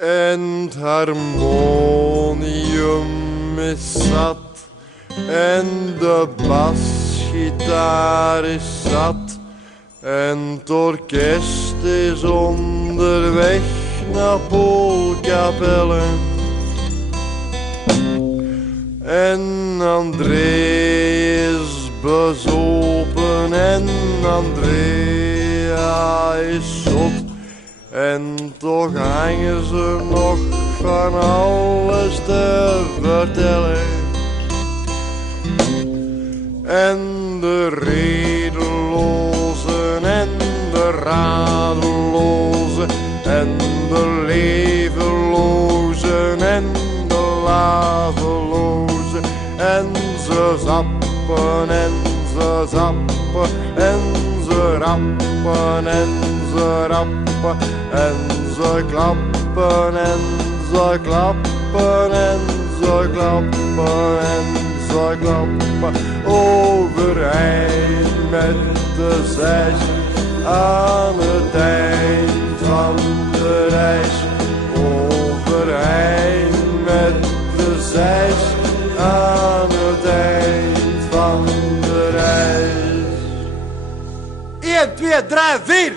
En het harmonium is zat en de basgitaar is zat en het orkest is onderweg naar Poolkapelle. En André is bezopen en Andrea is zot. En toch hangen ze nog van alles te vertellen. En de redelozen en de radelozen en de levenlozen en de lavelozen. En ze zappen en ze zappen en ze rappen en ze rappen en ze klappen en ze klappen en ze klappen en ze klappen overeind met de zes aan het eind van de reis. Overeind met de zes aan het eind van de reis. 1, 2, 3, 4!